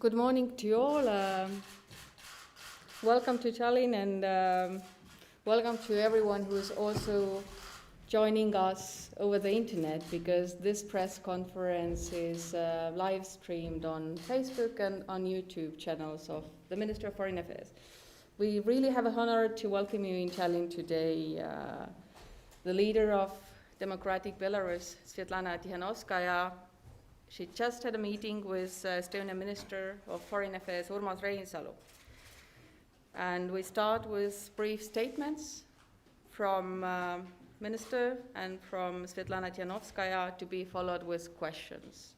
Good morning to you all. Welcome to Tallinn, and welcome to everyone who is also joining us over the internet, because this press conference is live streamed on Facebook and on YouTube channels of the Ministry of Foreign Affairs. We really have an honor to welcome you in Tallinn today. The leader of Democratic Belarus, Sviatlana Tsikhanouskaya, she just had a meeting with Estonian Minister of Foreign Affairs, Urmas Reinsalu. And we start with brief statements from Minister, and from Sviatlana Tsikhanouskaya to be followed with questions.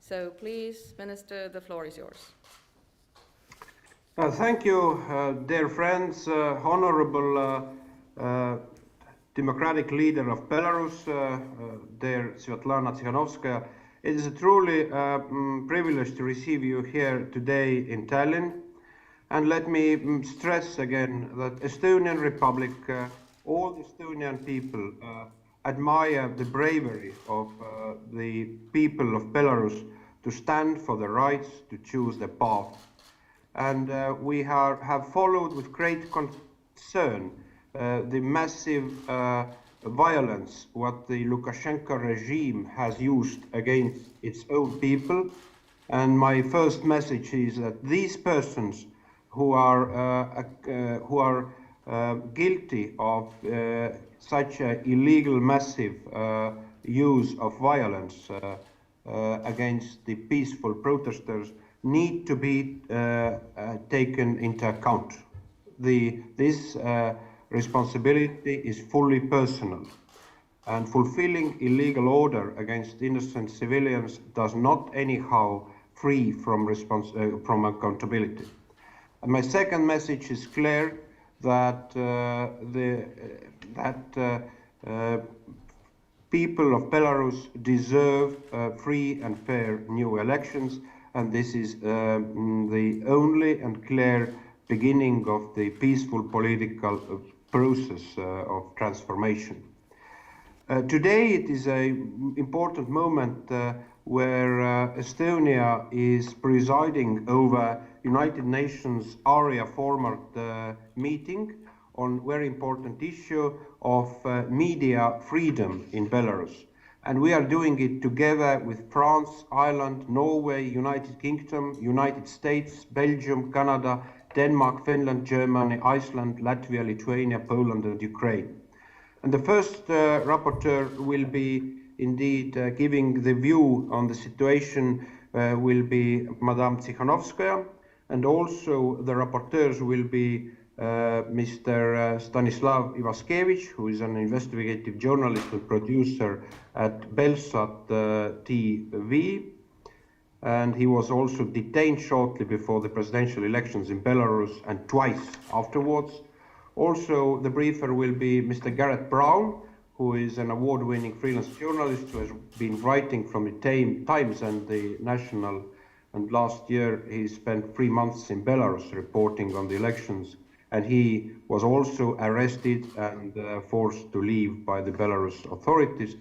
So please, Minister, the floor is yours. Thank you, dear friends, honorable democratic leader of Belarus, dear Sviatlana Tsikhanouskaya. It is a truly privilege to receive you here today in Tallinn. And let me stress again that Estonian Republic, all Estonian people admire the bravery of the people of Belarus to stand for the rights to choose their path. And we have followed with great concern the massive violence what the Lukashenko regime has used against its own people. And my first message is that these persons who are guilty of such an illegal, massive use of violence against the peaceful protesters need to be taken into account. This responsibility is fully personal, and fulfilling illegal order against innocent civilians does not anyhow free from accountability. And my second message is clear that people of Belarus deserve free and fair new elections, and this is the only and clear beginning of the peaceful political process of transformation. Today it is an important moment where Estonia is presiding over United Nations area format meeting on very important issue of media freedom in Belarus. And we are doing it together with France, Ireland, Norway, United Kingdom, United States, Belgium, Canada, Denmark, Finland, Germany, Iceland, Latvia, Lithuania, Poland and Ukraine. And the first rapporteur will be indeed giving the view on the situation will be Madame Tsikhanouskaya, and also the rapporteurs will be Mr. Stanislav Ivaskevich, who is an investigative journalist and producer at Belsat TV, and he was also detained shortly before the presidential elections in Belarus and twice afterwards. Also, the briefer will be Mr. Gareth Brown, who is an award-winning freelance journalist who has been writing from the Times and the National, and last year he spent 3 months in Belarus reporting on the elections, and he was also arrested and forced to leave by the Belarus authorities.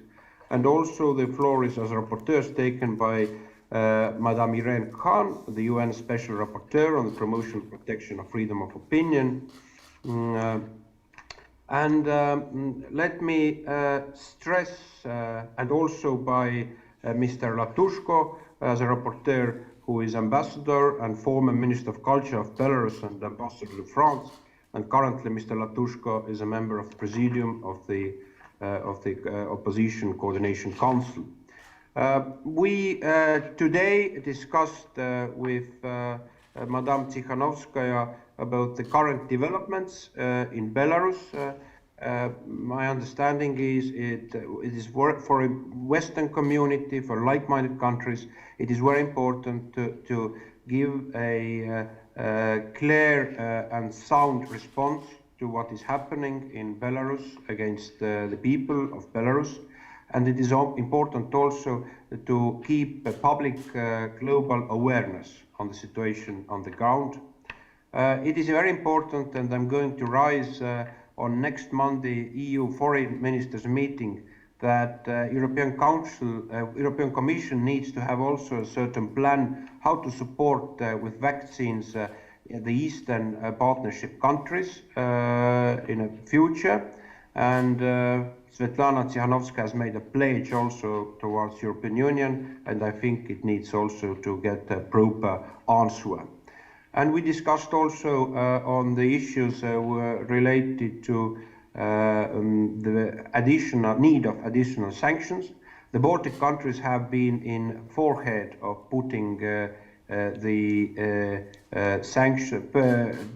And also the floor is as rapporteurs taken by Madame Irene Khan, the UN Special Rapporteur on the promotion and protection of freedom of opinion. Let me stress, and also by Mr. Latushko as a rapporteur, who is ambassador and former Minister of Culture of Belarus and ambassador to France, and currently Mr. Latushko is a member of the Presidium of the Opposition Coordination Council. We today discussed with Madame Tsikhanouskaya about the current developments in Belarus. My understanding is it is for a Western community, for like-minded countries, it is very important to give a clear and sound response to what is happening in Belarus against the people of Belarus. And it is important also to keep public global awareness on the situation on the ground. It is very important, and I'm going to raise on next Monday EU foreign ministers meeting that European Commission needs to have also a certain plan how to support with vaccines the Eastern Partnership countries in the future. And Sviatlana Tsikhanouskaya has made a pledge also towards European Union, and I think it needs also to get a proper answer. And we discussed also on the issues related to the additional need of additional sanctions. The Baltic countries have been in forehead of putting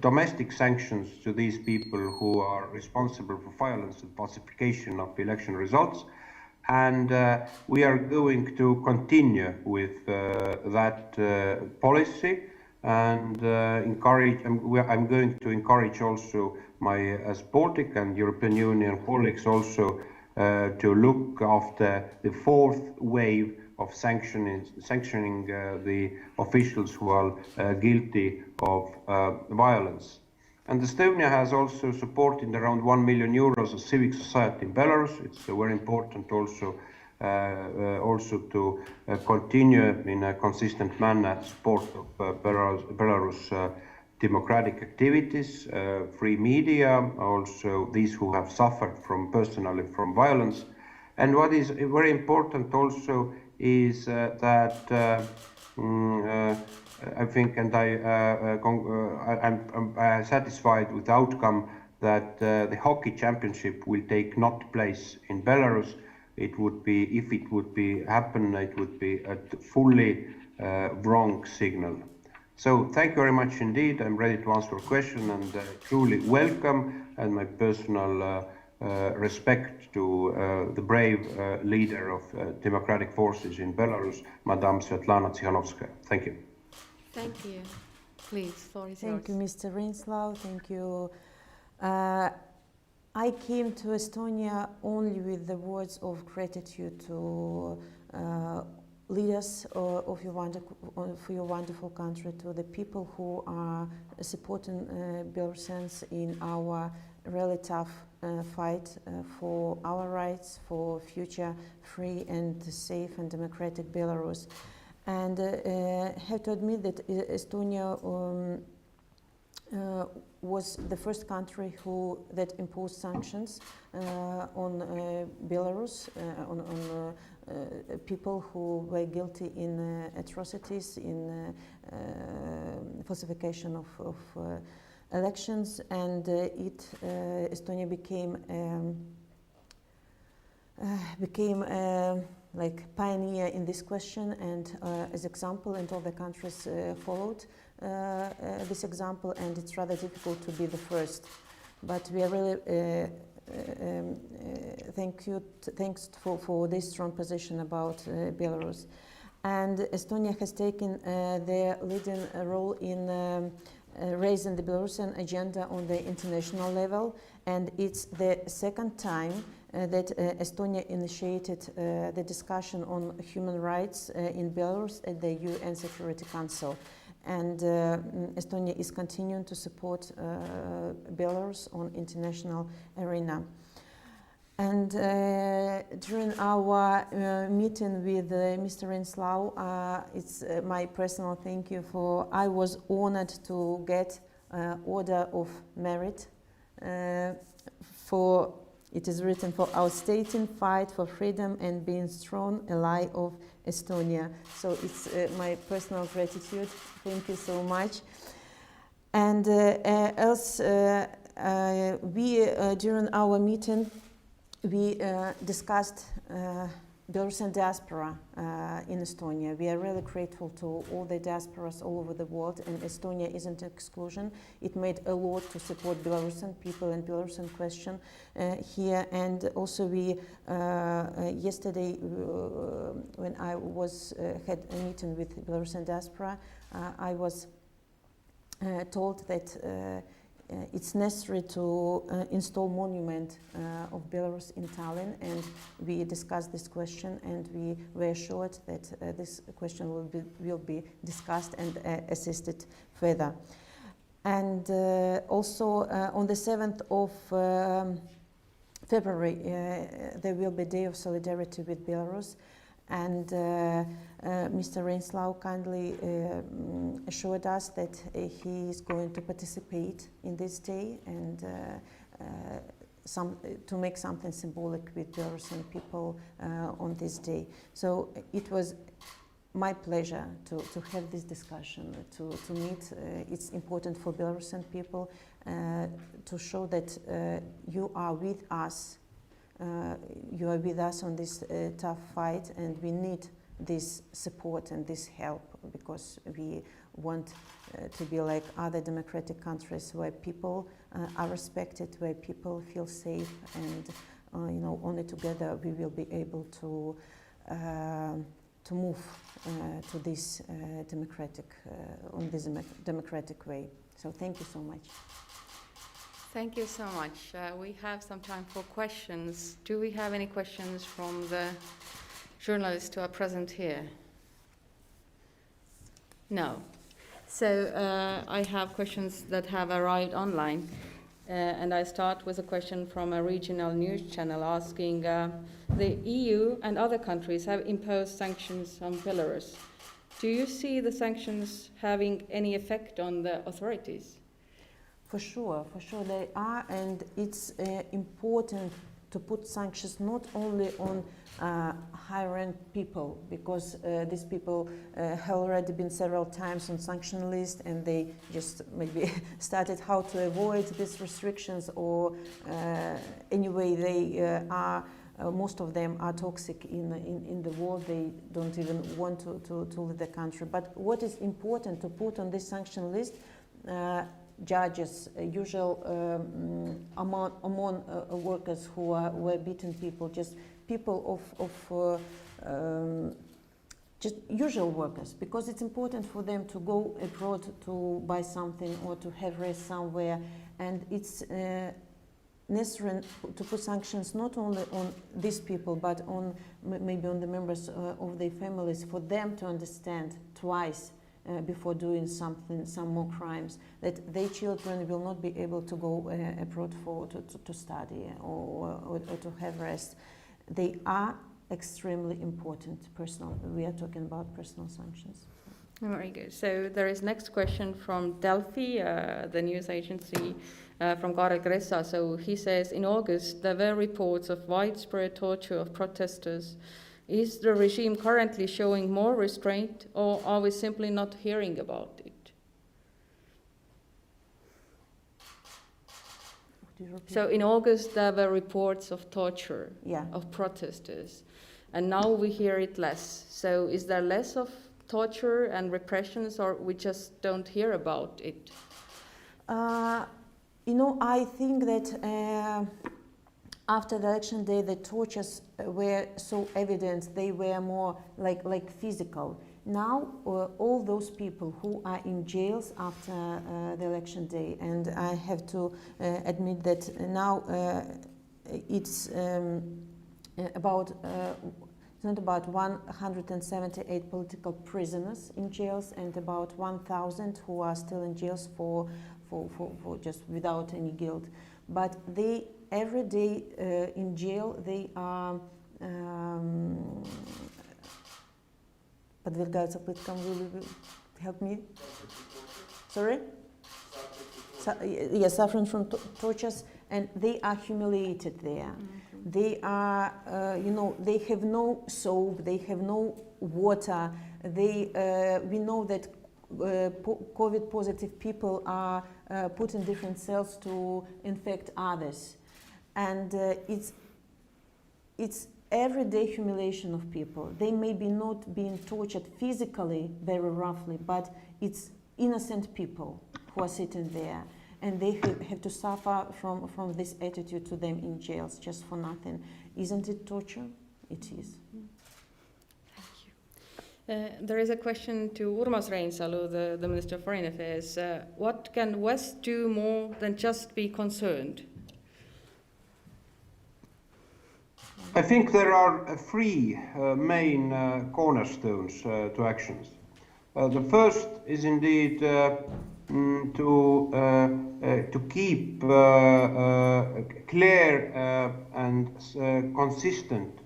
domestic sanctions to these people who are responsible for violence and falsification of election results. And we are going to continue with that policy and I'm going to encourage also my Baltic and European Union colleagues also to look after the fourth wave of sanctioning the officials who are guilty of violence. And Estonia has also supported around 1 million euros of civic society in Belarus. It's very important also to continue in a consistent manner support of Belarus democratic activities, free media, also these who have suffered personally from violence. And what is very important also is that I think, and I'm satisfied with the outcome that the hockey championship will take not place in Belarus. It would be, if it would be happen, it would be a fully wrong signal. So thank you very much indeed. I'm ready to answer a question and truly welcome and my personal respect to the brave leader of democratic forces in Belarus, Madame Sviatlana Tsikhanouskaya. Thank you. Thank you. Please, floor is Thank you, yours. Mr. Reinsalu. Thank you. I came to Estonia only with the words of gratitude to leaders for your wonderful country, to the people who are supporting Belarusians in our really tough fight for our rights, for future free and safe and democratic Belarus. And I have to admit that Estonia was the first country that imposed sanctions on Belarus, on people who were guilty in atrocities, in falsification of elections, and Estonia became like pioneer in this question, and as example, and all the countries followed this example, and it's rather difficult to be the first. But we are really thanks for this strong position about Belarus. And Estonia has taken the leading role in raising the Belarusian agenda on the international level, and it's the second time that Estonia initiated the discussion on human rights in Belarus at the UN Security Council. And Estonia is continuing to support Belarus on international arena. And during our meeting with Mr. Reinsalu, it's my personal thank you for, I was honored to get Order of Merit for, it is written, for outstanding fight for freedom and being strong ally of Estonia. So it's my personal gratitude. Thank you so much. And else, we during our meeting, we discussed Belarusian diaspora in Estonia. We are really grateful to all the diasporas all over the world, and Estonia isn't an exclusion. It made a lot to support Belarusian people and Belarusian question here. And also we, yesterday, when I had a meeting with Belarusian diaspora, I was told that it's necessary to install monument of Belarus in Tallinn, and we discussed this question, and we were assured that this question will be discussed and assisted further. And also on the 7th of February, there will be Day of Solidarity with Belarus. And Mr. Reinsalu kindly assured us that he is going to participate in this day and to make something symbolic with Belarusian people on this day. So it was my pleasure to have this discussion, to meet. It's important for Belarusian people to show that you are with us. You are with us on this tough fight, and we need this support and this help, because we want to be like other democratic countries where people are respected, where people feel safe, and only together we will be able to move to this democratic way. So thank you so much. Thank you so much. We have some time for questions. Do we have any questions from the journalists who are present here? No. So I have questions that have arrived online. And I start with a question from a regional news channel asking, the EU and other countries have imposed sanctions on Belarus. Do you see the sanctions having any effect on the authorities? For sure they are, and it's important to put sanctions not only on high-rank people, because these people have already been several times on sanction list, and they just maybe started how to avoid these restrictions, or anyway they are. Most of them are toxic in the world. They don't even want to leave the country. But what is important to put on this sanction list? Judges, usual among workers who were beaten people, just people of just usual workers, because it's important for them to go abroad to buy something or to have rest somewhere, and it's necessary to put sanctions not only on these people but on maybe on the members of their families, for them to understand twice before doing some more crimes, that their children will not be able to go abroad to study or to have rest. They are extremely important. We are talking about personal sanctions. Very good. So there is next question from Delphi, the news agency from Karel Gressa. So he says, in August there were reports of widespread torture of protesters. Is the regime currently showing more restraint, or are we simply not hearing about it? So in August there were reports of torture of protesters, and now we hear it less. So is there less of torture and repressions, or we just don't hear about it? I think that after the election day, the tortures were so evident, they were more like physical. Now, all those people who are in jails after the election day, and I have to admit that now it's about not about 178 political prisoners in jails, and about 1,000 who are still in jails for just without any guilt. But they every day in jail they are. Подвергаются пыткам. Will you help me? Sorry? Yes, suffering from tortures, and they are humiliated there. Mm-hmm. They are, they have no soap, they have no water. We know that COVID positive people are put in different cells to infect others, and it's everyday humiliation of people. They may be not being tortured physically very roughly, but it's innocent people who are sitting there, and they have to suffer from this attitude to them in jails just for nothing. Isn't it torture? It is. Thank you. There is a question to Urmas Reinsalu, the Minister of Foreign Affairs. What can West do more than just be concerned? I think there are three main cornerstones to actions. The first is indeed to keep clear and consistent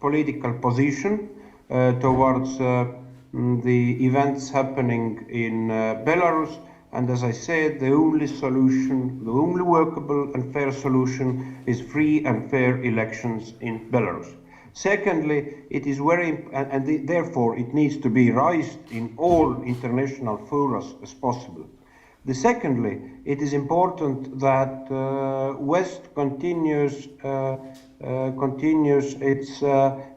political position towards the events happening in Belarus. And as I said, the only solution, the only workable and fair solution is free and fair elections in Belarus. Secondly, it is therefore it needs to be raised in all international fora as possible. Secondly, it is important that West continues its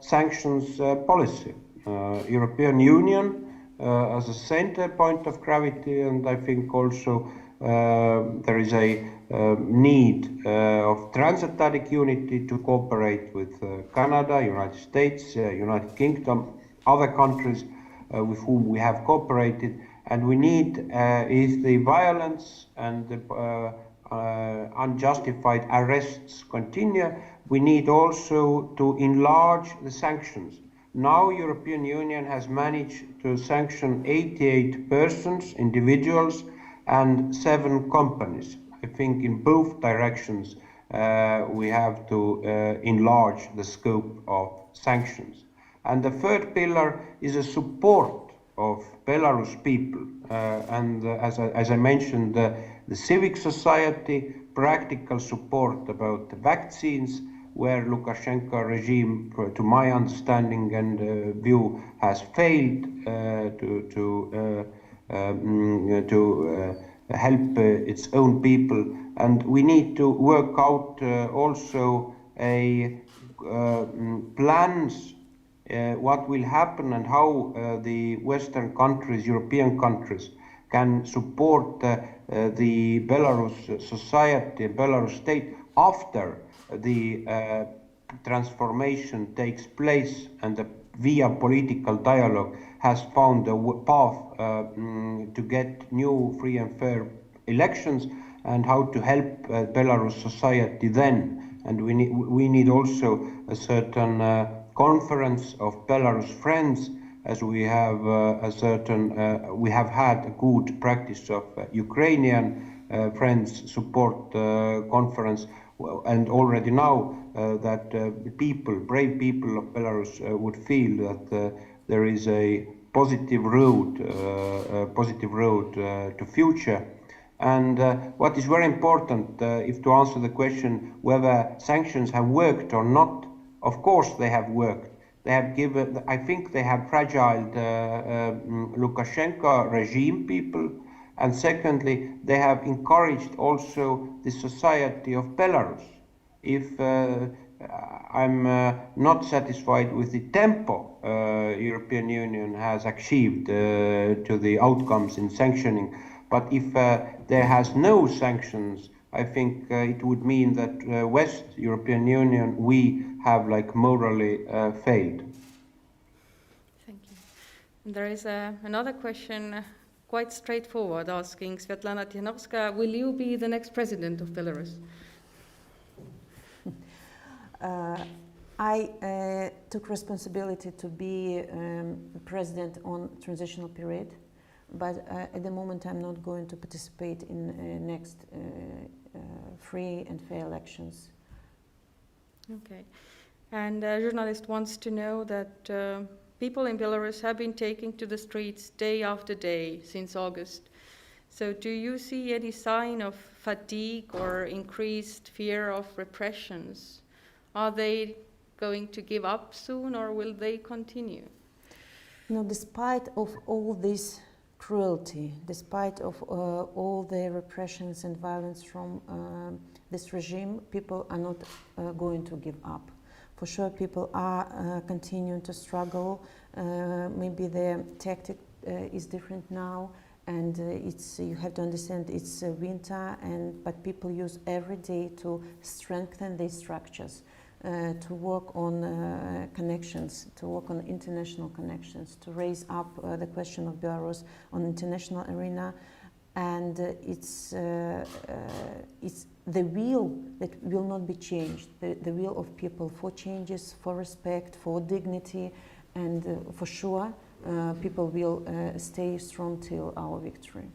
sanctions policy. European Union as a center point of gravity, and I think also there is a need of transatlantic unity to cooperate with Canada, United States, United Kingdom, other countries with whom we have cooperated, and we need, if the violence and the unjustified arrests continue, we need also to enlarge the sanctions. Now European Union has managed to sanction 88 persons, individuals, and 7 companies. I think in both directions we have to enlarge the scope of sanctions. And the third pillar is a support of Belarus people. As I mentioned, the civic society, practical support about the vaccines, where Lukashenko regime, to my understanding and view, has failed to help its own people. And we need to work out also plans what will happen and how the Western countries, European countries, can support the Belarus society, Belarus state after the transformation takes place and the via political dialogue has found a path to get new free and fair elections, and how to help Belarus society then. And we need also a certain conference of Belarus friends, as we have we have had a good practice of Ukrainian friends support conference, and already now that brave people of Belarus would feel that there is a positive road to future. And what is very important, if to answer the question whether sanctions have worked or not, of course they have worked. They have given, I think they have fragiled Lukashenko regime people, and secondly, they have encouraged also the society of Belarus. If I'm not satisfied with the tempo European Union has achieved to the outcomes in sanctioning, but if there has no sanctions, I think it would mean that West European Union, we have like morally failed. Thank you. There is another question, quite straightforward, asking Sviatlana Tsikhanouskaya, will you be the next president of Belarus? I took responsibility to be president on transitional period, but at the moment I'm not going to participate in next free and fair elections. Okay. And a journalist wants to know that people in Belarus have been taking to the streets day after day since August. So do you see any sign of fatigue or increased fear of repressions? Are they going to give up soon, or will they continue? No, despite of all this cruelty, despite of all the repressions and violence from this regime, people are not going to give up. For sure, people are continuing to struggle. Maybe their tactic is different now, and you have to understand it's winter, but people use every day to strengthen these structures, to work on connections, to work on international connections, to raise up the question of Belarus on international arena. And it's the will that will not be changed, the will of people for changes, for respect, for dignity, and for sure people will stay strong till our victory.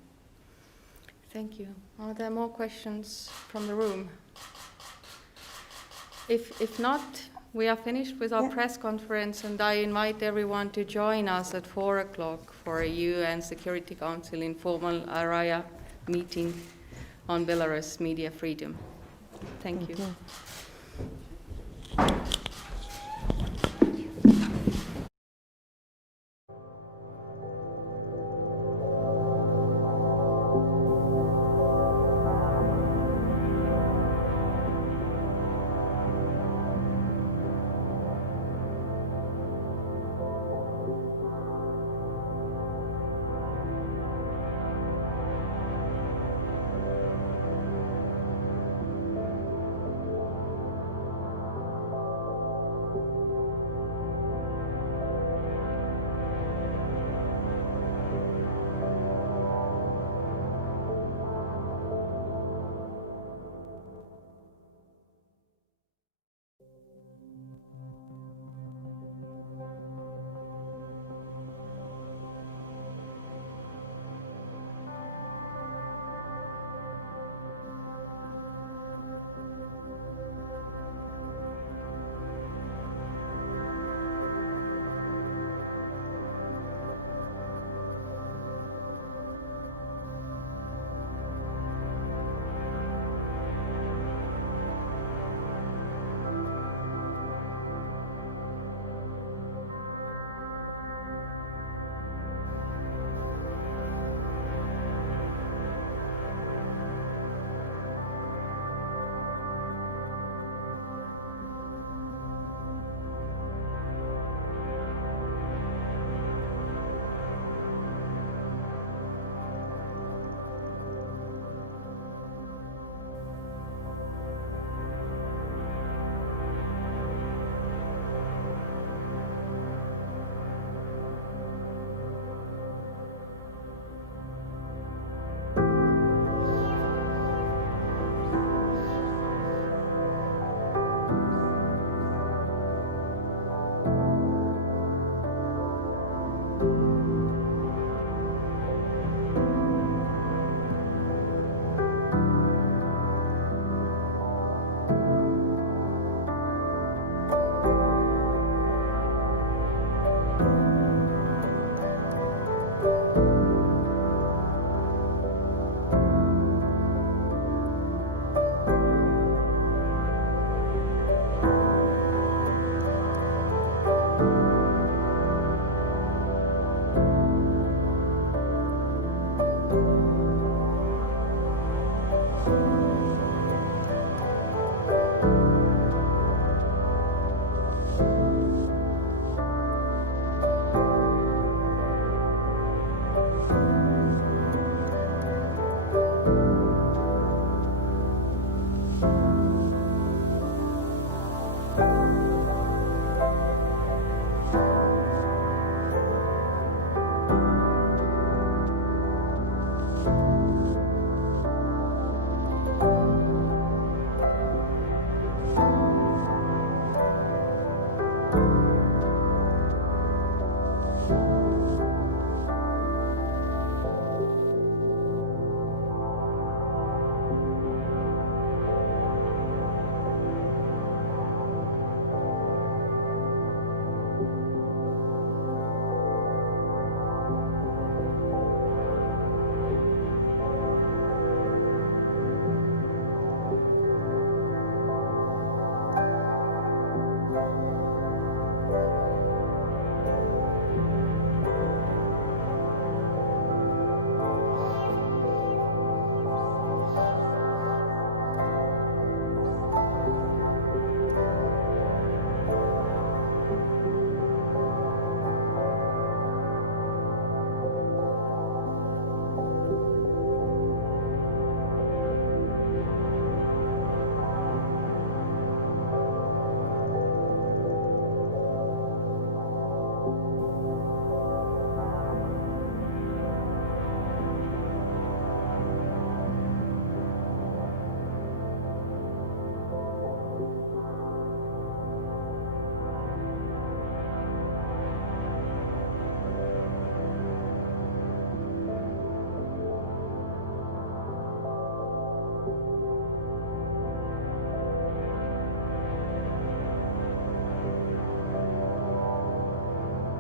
Thank you. Are there more questions from the room? If not, we are finished with our press conference, and I invite everyone to join us at 4 o'clock for a UN Security Council informal area meeting on Belarus media freedom. Thank you.